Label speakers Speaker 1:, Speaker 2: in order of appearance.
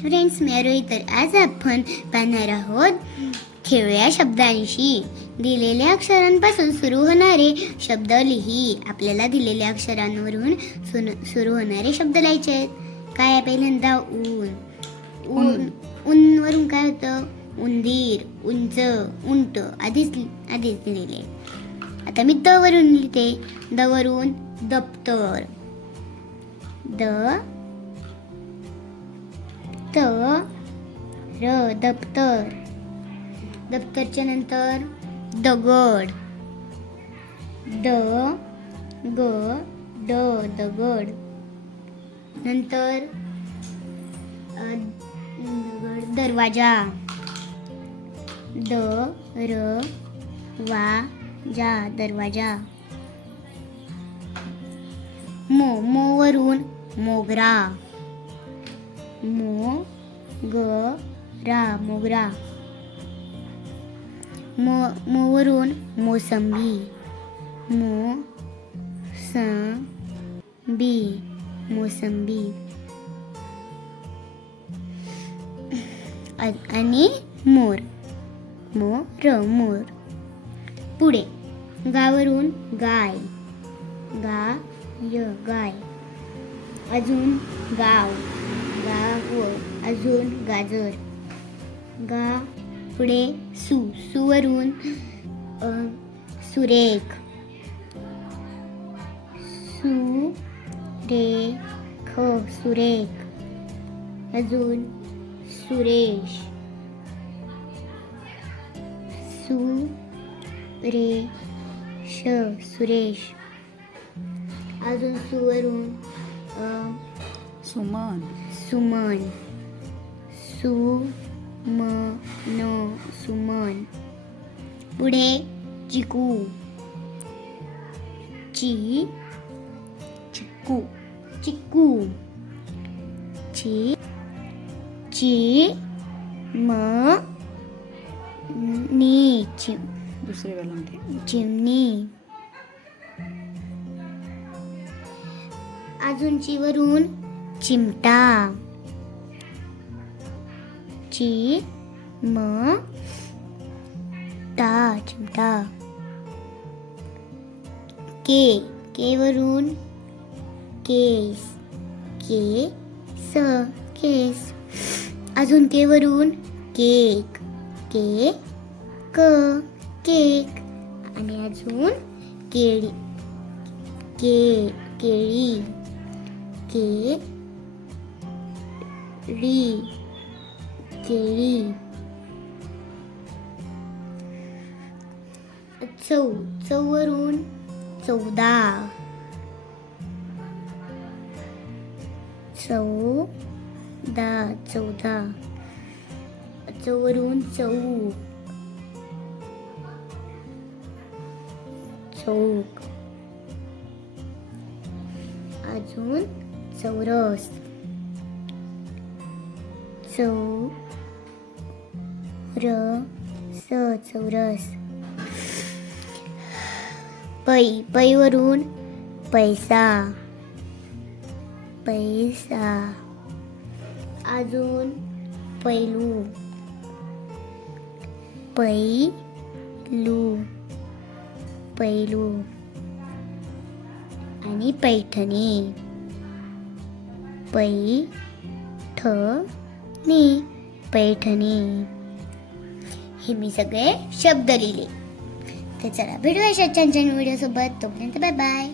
Speaker 1: Friends मी आरोही तर आज आपण पाहणार आहोत खेळूया शब्दांशी. दिलेल्या अक्षरांपासून सुरू होणारे शब्द लिही. आपल्याला दिलेल्या अक्षरांवरून सुन- सुरू होणारे शब्द लिहायचे आहेत. काय पहिल्यांदा? ऊन. ऊन. ऊनवरून काय होतं? उंदीर उंच उंट आधीच आधीच दिलेले आता मी द वरून लिहिते. द वरून दप्तर. द त र दप्तर. दप्तरच्या नंतर दगड. द ग ड दगड. नंतर दगड दरवाजा. द र वा जा दरवाजा. मो मोवरून मोगरा. मो ग रा मोगरा. मो मोवरून मोसंबी. मो स बी मोसंबी. आणि मोर. मोर मोर. पुढे. गावरून गाय. गा य गाय. अजून गाव. गा व अजून गाजर. गा पुढे सु सुवरून सुरेख. सु रे ख सुरेख. अजून सुरेश. सु रे श सुरेश. अजून सुवरून
Speaker 2: सुमन.
Speaker 1: सुमन. सु म न सुमन पुढे चिकू. ची.
Speaker 2: चिक्कू.
Speaker 1: चिक्कू. ची. ची. म. नी. चिम.
Speaker 2: दुसरे वेळा
Speaker 1: चिमणी. अजून वरून चिमटा. ची म चिमटा. के के वरून केस के स केस. अजून के वरून केक के क केक. आणि अजून केळी के केळी के री केळी. चौ चौवरून चौदा. चौदा चौदा. चौवरून चौ चौक. अजून चौरस. चौ र स चौरस पै पैवरून पैसा. पैसा. अजून पैलू. पैलू. पैलू. आणि पैठणी. पै ठ पत्नी पैठणी. हे मी सगळे शब्द लिहिले. तर चला भेटूया छान छान व्हिडिओ सोबत. तोपर्यंत बाय बाय